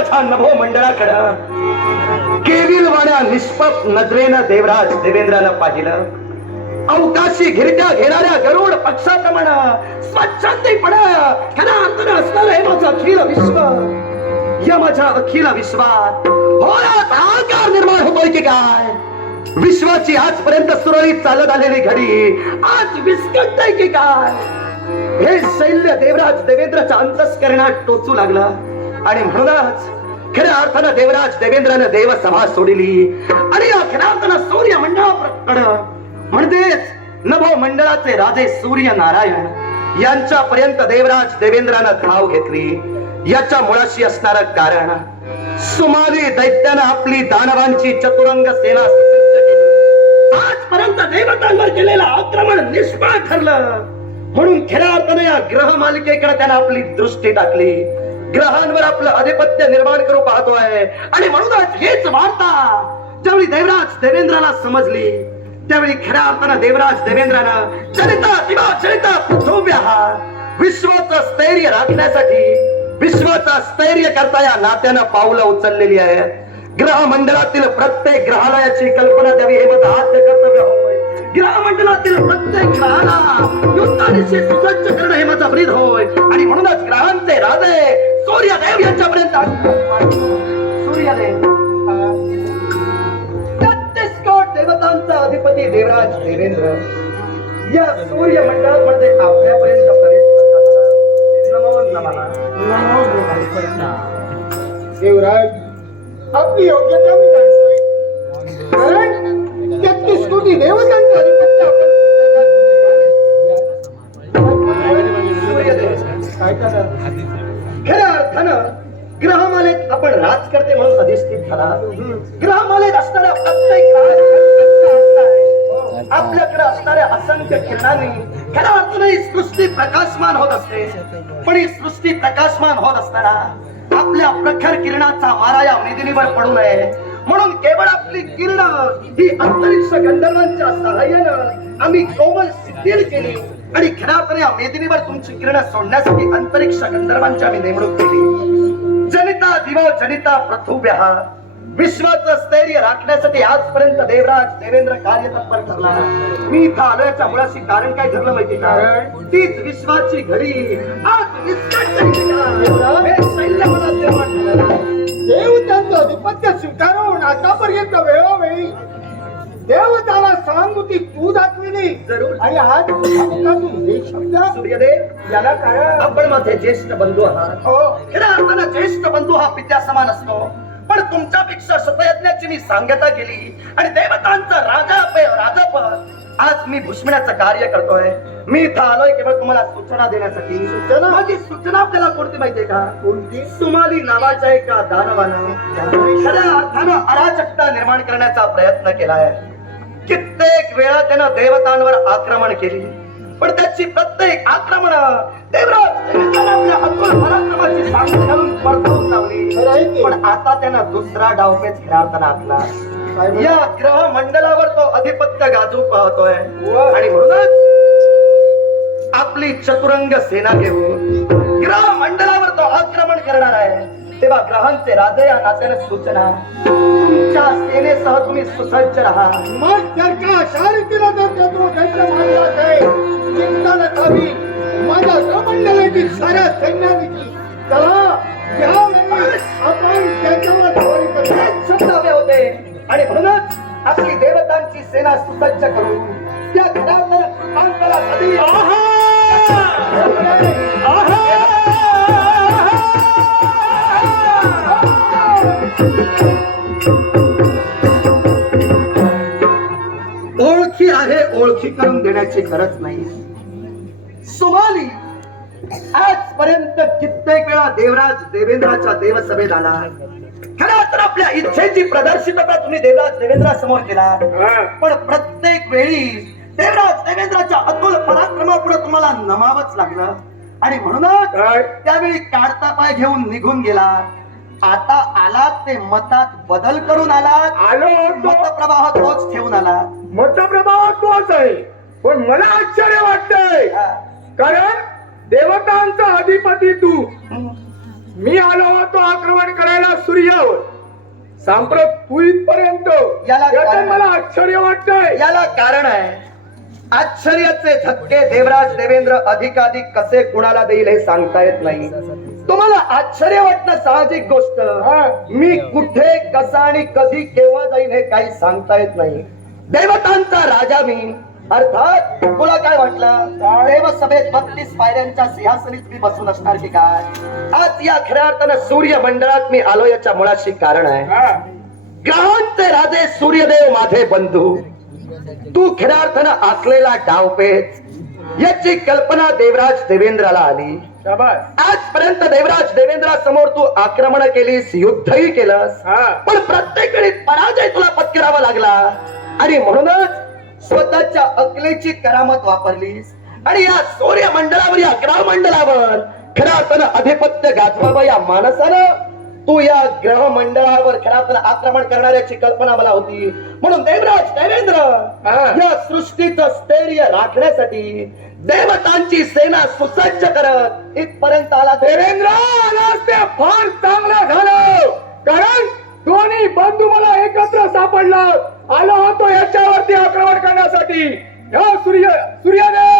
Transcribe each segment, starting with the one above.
माझ्या नभो मंडळाकडं केविलवाड्या निष्पप नजरेनं देवराज देवेंद्रानं पाहिलं. अवकाशी घिरट्या घेणाऱ्या गरुड पक्षाप्रमाण स्वच्छंदीपण खऱ्या अंतर असणार हे माझं अखिल विश्व. या माझ्या अखिल विश्वात होण्यात आकार निर्माण होतोय की काय? विश्वाची आजपर्यंत सुरळीत चालत आलेली घडी आज विस्कटतय की काय? हे शैल्य देवराज देवेंद्रच्या अंतस्करणात टोचू लागलं. आणि म्हणूनच खऱ्या अर्थानं देवराज देवेंद्रानं देव सभा सोडली. आणि या खऱ्या अर्थानं सूर्य मंडळाकडे म्हणजेच नभो मंडळाचे राजे सूर्य नारायण यांच्यापर्यंत देवराज देवेंद्रानं धाव घेतली. याच्या मुळाशी असणार कारण सुमारी दैत्यानं आपली दानवांची चतुरंग सेना आजपर्यंत देवतांवर केलेलं आक्रमण निष्फळ ठरलं. म्हणून खऱ्या अर्थानं या ग्रह मालिकेकडे त्यानं आपली दृष्टी टाकली. ग्रहांवर आपलं अधिपत्य निर्माण करू पाहतोय. आणि म्हणूनच हेच वार्ता ज्यावेळी देवराज देवेंद्राला समजली त्यावेळी खऱ्या अर्थानं देवराज देवेंद्रानं चरिता दिवा चरिता पृथ्व्या विश्वाचं स्थैर्य राखण्यासाठी विश्वाचा स्थैर्य करता या नात्यानं पावलं उचललेली आहे ग्रह मंडळातील प्रत्येक ग्रहालयाची कल्पना द्यावी हे माझं आद्य कर्तव्य होय ग्रह मंडळातील प्रत्येक ग्रहाला युद्धानिशी सुसज्ज करणं हे माझं ब्रीद होय. आणि म्हणूनच ग्रहांचे राजे सूर्यदेव यांच्यापर्यंत सूर्यदेव तेहतीस कोट देवतांचा अधिपती देवराज देवेंद्र. या सूर्य मंडळामध्ये आपल्यापर्यंत प्रवेश करतात नमो नमः. देवराज आपली योग्यता मी ग्रहमालेत असणाऱ्या प्रत्येक आपल्याकडे असणाऱ्या असंख्य किरणांनी खऱ्या अर्थानं ही सृष्टी प्रकाशमान होत असते. पण ही सृष्टी प्रकाशमान होत असताना आपल्या प्रखर किरणाचा मारा या मेदिनीवर पडू नये. म्हणून केवळ आपली किरण ही अंतरिक्ष गंधर्वांच्या सहाय्यानं आम्ही कोमल सिद्धील केली आणि खऱ्या या मेदिनीवर तुमची किरण सोडण्यासाठी अंतरिक्ष गंधर्वांची आम्ही नेमणूक केली. जनिता दिवा जनिता पृथुव्या. विश्वाचं स्थैर्य राखण्यासाठी आजपर्यंत देवराज देवेंद्र कार्य तत्पर ठरला मी इथं आलोयाच्या मुळाशी कारण काय ठरलं माहिती का? कारण? तीच विश्वाची घडी. आज झालं. देवतांचं अधिपत्य स्वीकारून आतापर्यंत वेळोवेळी देवताला सहानुभूती तू दाखविली. जरूर. आणि आज शब्द सूर्यदेव याला कारण आपण माझे ज्येष्ठ बंधू आहात. हो. अर्थानं ज्येष्ठ बंधू हा पित्या समान असतो. पण तुमच्यापेक्षा शतयज्ञाची मी सांगता केली. आणि देवतांचं राजाप राजापद आज मी भुषण्याचं कार्य करतोय. मी इथं आलोय केवळ तुम्हाला सूचना देण्यासाठी. सूचना? माझी सूचना आपल्याला कोणती माहितीये का? कोणती? सुमाली नावाच्या एका दानवानं खऱ्या अर्थानं अराजकता निर्माण करण्याचा प्रयत्न केलाय. कित्येक वेळा त्यानं देवतांवर आक्रमण केली. पण त्याची प्रत्येक आक्रमण देवराज देवेंद्रानं आपल्या अतुल पराक्रमाची सांगड घालून परतवून लावली खरं आहे की? पण आता त्यानं दुसरा डावपेच अर्थानं आखला? या ग्रह मंडळावर तो अधिपत्य गाजू पाहतोय. आणि म्हणूनच आपली चतुरंग सेना घेऊन ग्रह मंडळावर तो आक्रमण करणार आहे तेव्हा ग्रहांचे राजे या नात्याने सूचना तुमच्या सेनेसह तुम्ही सुसज्ज राहा मग जर का अशा रीतीला जर का तो दैत्य मारला आहे चिंता नसावी माझ्या समंडळाची साऱ्या सैन्याची चला यावेळेस आपण त्याच्यावर धावणी शब्द हवे होते. आणि म्हणूनच आपली देवतांची सेना सुसज्ज करून त्या घरावर कृतांताला कधी ओळखी गरज नाही. सुमाली आजपर्यंत कित्येक वेळा देवराज देवेंद्राच्या देवसभेत आला. खरं तर आपल्या इच्छेची प्रदर्शितता तुम्ही देवराज देवेंद्रा समोर केला पण प्रत्येक वेळी देवराज देवेंद्राच्या अतुल पराक्रमापुढे तुम्हाला नमावंच लागलं. आणि म्हणूनच काय? त्यावेळी काढता पाय घेऊन निघून गेला. आता आलात ते मतात बदल करून आलात. आलो. होतो मतप्रवाह तोच ठेवून आला मतप्रभाव तोच आहे. पण मला आश्चर्य वाटतंय. कारण देवतांचा अधिपती तू. मी आलो होतो आक्रमण करायला सूर्यावर. सांप्रत तू इथपर्यंत. याला मला आश्चर्य वाटतंय. याला कारण आहे. आश्चर्याचे धक्के देवराज देवेंद्र अधिकाधिक कसे कुणाला देईल हे सांगता येत नाही. तुम्हाला आश्चर्य वाटणं साहजिक गोष्ट. मी कुठे कसा आणि कधी केव्हा जाईल हे काही सांगता येत नाही. देवतांचा राजा मी. अर्थात तुला काय वाटलं? देवसभेत बत्तीस पायऱ्यांच्या सिंहासनीत मी बसून असणार की काय? आज या खऱ्या अर्थानं सूर्य मंडळात मी आलो याच्या मुळाशी कारण आहे. ग्रहांचे राजे सूर्यदेव माझे बंधू. तू खऱ्या अर्थानं आखलेला डावपेच. याची कल्पना देवराज देवेंद्राला आली. आजपर्यंत देवराज देवेंद्रा समोर तू आक्रमण केलीस युद्धही केलंस. पण प्रत्येक वेळी पराजय तुला पत्करावा लागला. आणि म्हणूनच स्वतःच्या अकलेची करामत वापरलीस. आणि या सूर्य मंडळावर या ग्रह मंडळावर खऱ्या अर्थानं अधिपत्य गाजवावं या मानसानं तू या ग्रह मंडळावर खऱ्या अर्थानं आक्रमण करणाऱ्याची कल्पना मला होती. म्हणून देवराज देवेंद्र. या सृष्टीचं स्थैर्य राखण्यासाठी देवतांची सेना सुसज्ज करत इथपर्यंत आला. देवेंद्र फार चांगलं झालं. कारण दोन्ही बंधू मला एकत्र सापडला आलो होतो याच्यावरती आक्रमण करण्यासाठी. सूर्य सूर्यदेव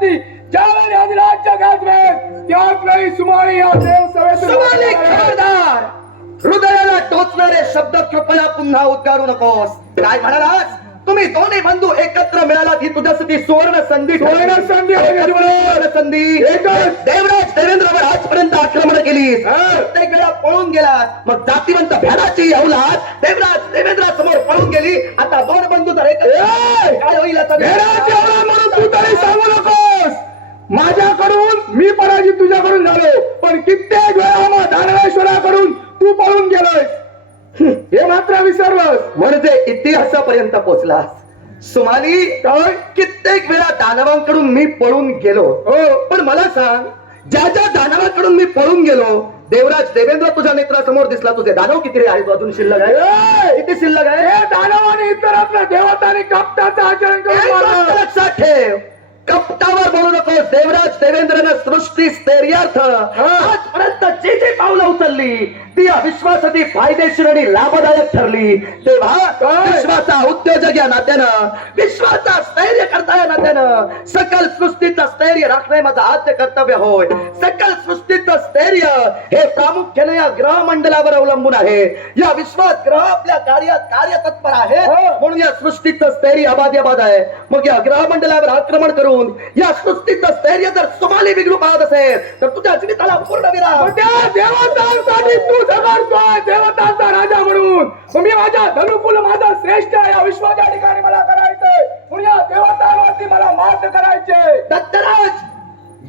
देवतांवरती ज्यावेळी अधिराज्य गाजवेल त्याच वेळी सुमारी या देव सुमाली खबरदार हृदयाला टोचणारे शब्द कृपया पुन्हा उद्गारू नकोस काय म्हणालास तुम्ही दोन्ही बंधू एकत्र मिळालात ही तुझ्यासाठी सुवर्ण संधी. सुवर्ण संधी सुवर्ण संधी. देवराज देवेंद्रवर आजपर्यंत आक्रमण केलीस. प्रत्येक वेळा पळून गेलास मग जातीवंत भ्याडाची अवलाद देवराज देवेंद्रा समोर पळून गेली आता दोन बंधू तर एकत्र ए! काय होईल आता? घरात एवढं म्हणून तू तरी सांगू नकोस माझ्याकडून मी पराजित तुझ्याकडून झालो पण कित्येक वेळा मग दानवेश्वराकडून तू पळून गेलोय हे मात्र विसरलंस म्हणजे इतिहासापर्यंत पोहोचलास सुमाली काय? कित्येक वेळा दानवांकडून मी पळून गेलो. हो. पण मला सांग ज्या ज्या दानवाकडून मी पळून गेलो देवराज देवेंद्र तुझ्या नेत्रासमोर दिसला तुझे. दानव किती रे आहेत अजून शिल्लक आहे! किती शिल्लक आहे? हे दानवाने इतरांना देवताने कपटाचं आचरण करून. लक्षात ठेव. कपटावर बोलू नकोस. देवराज देवेंद्रनं सृष्टी स्थैर्यार्थ आजपर्यंत जे जे पावलं उचलली ती या विश्वासाठी फायदेशीर आणि लाभदायक ठरली. तेव्हा काय? विश्वाचा उद्योजक या नात्यानं विश्वाचा स्थैर्य करता या नात्यानं सकल सृष्टीचं स्थैर्य राखणे माझं आद्य कर्तव्य होय. सकल सृष्टीचं स्थैर्य हे प्रामुख्याने या ग्रह मंडलावर अवलंबून आहे. या विश्वात ग्रह आपल्या कार्यात कार्यतत्पर आहे. म्हणून या सृष्टीचं स्थैर्य अबाध्याबाद आहे. मग या ग्रह मंडलावर आक्रमण करून या सृष्टीचं स्थैर्य जर सुमाली बिघडू पाहत असेल तर तुझ्या जीविताला पूर्ण विराम. त्या देवतांसाठी तू झगडतोय देवतांचा राजा म्हणून. मी माझ्या धनुकुल माझा श्रेष्ठ आहे या विश्वाच्या ठिकाणी मला करायचंय. देवतांवरती मला मात करायचे दत्तराज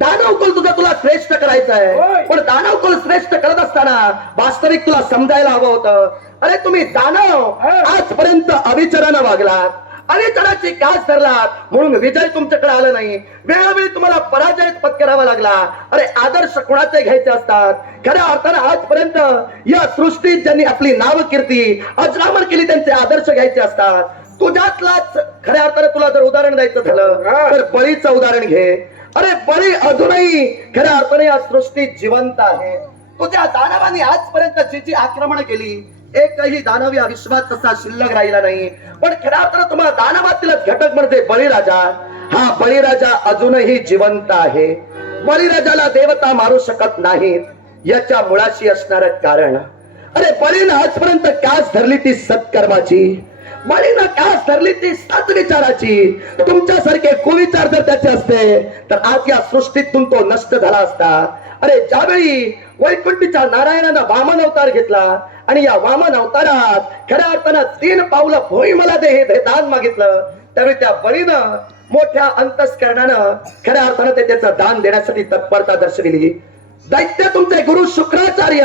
दानवकुल तुझा तुला श्रेष्ठ करायचं आहे. पण दानवकुल श्रेष्ठ करत असताना वास्तविक तुला समजायला हवं होतं. अरे तुम्ही दानव. आजपर्यंत अविचरानं वागलात. अविचराची कास धरलात. म्हणून विजय तुमच्याकडे आला नाही. वेळोवेळी तुम्हाला पराजय पत्करावा लागला. अरे आदर्श कुणाचे घ्यायचे असतात? खऱ्या अर्थानं आजपर्यंत या सृष्टीत ज्यांनी आपली नाव कीर्ती अजरामर केली त्यांचे आदर्श घ्यायचे असतात. तुझ्यातलाच खऱ्या अर्थानं तुला जर उदाहरण द्यायचं झालं. तर बळीचं उदाहरण घे. अरे बळी अजूनही खऱ्या अर्थाने या सृष्टीत जिवंत आहे. तुझ्या दानवाने आजपर्यंत जी जी आक्रमण केली एकही दानव या विश्वात तसा शिल्लक राहिला नाही. पण खरा तर तुम्हाला दानवातीलच घटक म्हणजे बळीराजा. हा बळीराजा अजूनही जिवंत आहे. बळीराजाला देवता मारू शकत नाहीत. याच्या मुळाशी असणार कारण अरे बळीनं आजपर्यंत कास धरली ती सत्कर्माची? बळीनं कास धरली ती सत्विचाराची? तुमच्यासारखे कुविचार जर त्याचे असते तर आज या सृष्टीतून तो नष्ट झाला असता. अरे ज्यावेळी वैकुंठीच्या नारायणानं वामन अवतार घेतला आणि या वामन अवतारात खऱ्या अर्थानं तीन पावलं भोई मला दे हे दान मागितलं. त्यावेळी त्या बळीनं मोठ्या अंतस्करणानं खऱ्या अर्थानं ते त्याचं दान देण्यासाठी तत्परता दर्शविली. दैत्य तुमचे गुरु शुक्राचार्य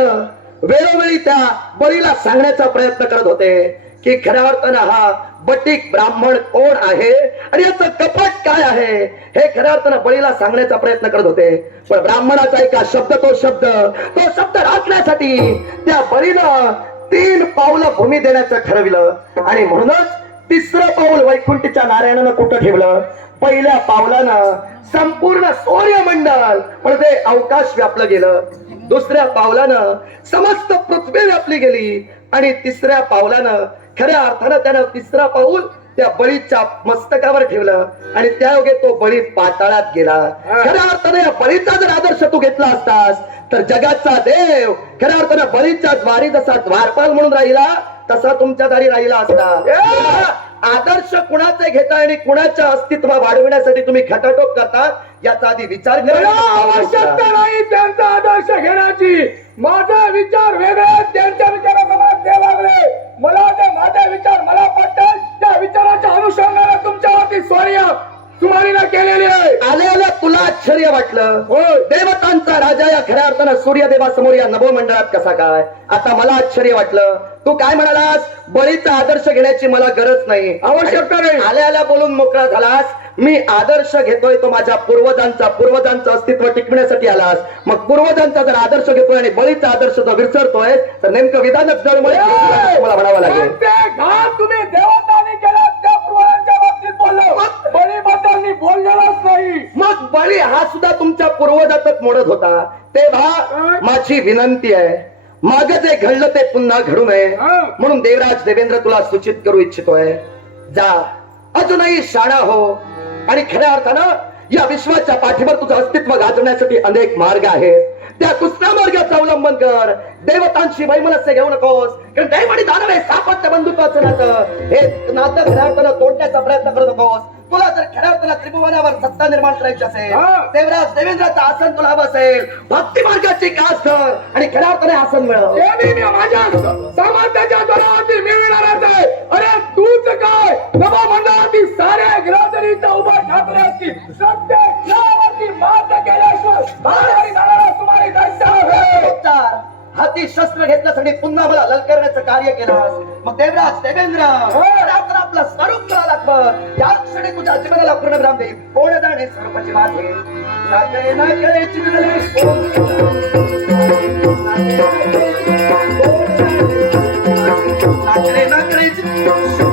वेळोवेळी त्या बळीला सांगण्याचा प्रयत्न करत होते की खऱ्या अर्थानं हा बटीक ब्राह्मण कोण आहे? आणि याचं काय आहे? हे खऱ्या अर्थानं बळीला सांगण्याचा प्रयत्न करत होते. पण ब्राह्मणाचा एका शब्द तो शब्द तो शब्द राखण्यासाठी त्या बळीनं तीन पावलं भूमी देण्याचं ठरविलं. आणि म्हणूनच तिसरं पाऊल वैकुंठच्या नारायणानं कुठं ठेवलं? पहिल्या पावलानं संपूर्ण सूर्यमंडळ म्हणजे अवकाश व्यापलं गेलं. दुसऱ्या पावलानं समस्त पृथ्वी व्यापली गेली. आणि तिसऱ्या पावलानं खऱ्या अर्थानं त्यानं तिसरा पाऊल त्या बळीच्या मस्तकावर ठेवलं आणि त्यायोगे तो बळी पाताळात गेला. खऱ्या अर्थानं या बळीचा जर आदर्श तू घेतला असतास तर जगाचा देव खऱ्या अर्थानं बळीच्या द्वारी जसा द्वारपाल म्हणून राहिला तसा तुमच्या दारी राहिला असता. आदर्श कुणाचे घेता आणि कुणाच्या अस्तित्व वाढविण्यासाठी तुम्ही खटाटोप करता याचा आधी विचार आवश्यकता नाही त्यांचा आदर्श घेण्याची. माझा विचार वेगळे त्यांच्या विचाराप्रमाणे ते आश्चर्य वाटलं. होय देवतांचा राजा या खऱ्या अर्थानं सूर्यदेवासमोर या नभोमंडळात कसा काय? आता मला आश्चर्य वाटलं. तू काय म्हणालास? बळीचा आदर्श घेण्याची मला गरज नाही. आवश्यकता नाही. आल्या आल्या बोलून मोकळा झालास? मी आदर्श घेतोय तो माझ्या पूर्वजांचा पूर्वजांचं अस्तित्व टिकवण्यासाठी आलास. मग पूर्वजांचा जर आदर्श घेतोय आणि बळीचा आदर्श जर विसरतोय तर नेमकं विधानच जळमुळे मला म्हणावं लागेल. बळी हा सुद्धा तुमच्या पूर्वजातच मोडत होता. तेव्हा माझी विनंती आहे माग जे घडलं ते पुन्हा घडू नये. म्हणून देवराज देवेंद्र तुला सूचित करू इच्छितोय. जा. अजूनही शाळा हो. आणि खऱ्या अर्थानं या विश्वाच्या पाठीवर तुझं अस्तित्व गाजवण्यासाठी अनेक मार्ग आहेत. त्या दुसऱ्या मार्गाचा अवलंबन कर. देवतांशी वैमनस्य घेऊ नकोस. कारण दैव आणि दानव हे सापत्य बंधुत्वाचं नातं. हे नातं खऱ्या अर्थानं तोडण्याचा प्रयत्न करू नकोस. तुला जर खऱ्या अर्थानं त्रिभुवनावर सत्ता निर्माण करायची असेल. देवराज देवेंद्राचं आसन तुला हवं असेल. भक्ती मार्गाची कास धर आणि खऱ्या अर्थाने आसन मिळव. माझ्या सामर्थ्याच्या आहे. अरे तूच काय? सभा मंडळातील साऱ्या उभा ठाकरे असतील. प्रत्येक ग्रहावरती मात केल्याशिवाय तुम्हाला हाती शस्त्र घेतल्यासाठी पुन्हा मला ललकारण्याचं कार्य केलं मग देवराज देवेंद्र आपलं स्वरूप तुला दाखवत. या क्षणी तुझ्या जीवनाला पूर्णविराम देईल कोण जाणे स्वरूपाची माझे नागरे नागरे चिरले कोण नागरे नागरे ही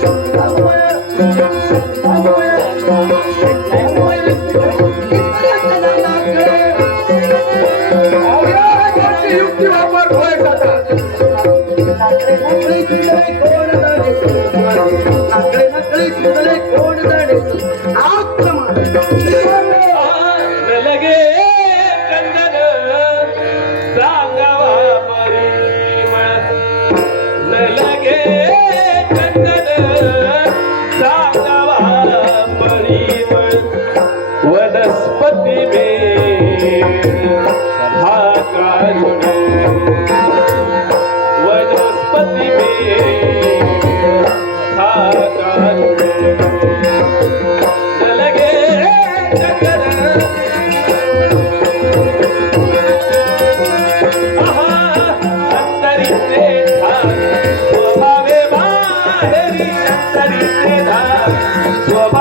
स्वभावे बाहेरी अंतरिते स्वभावे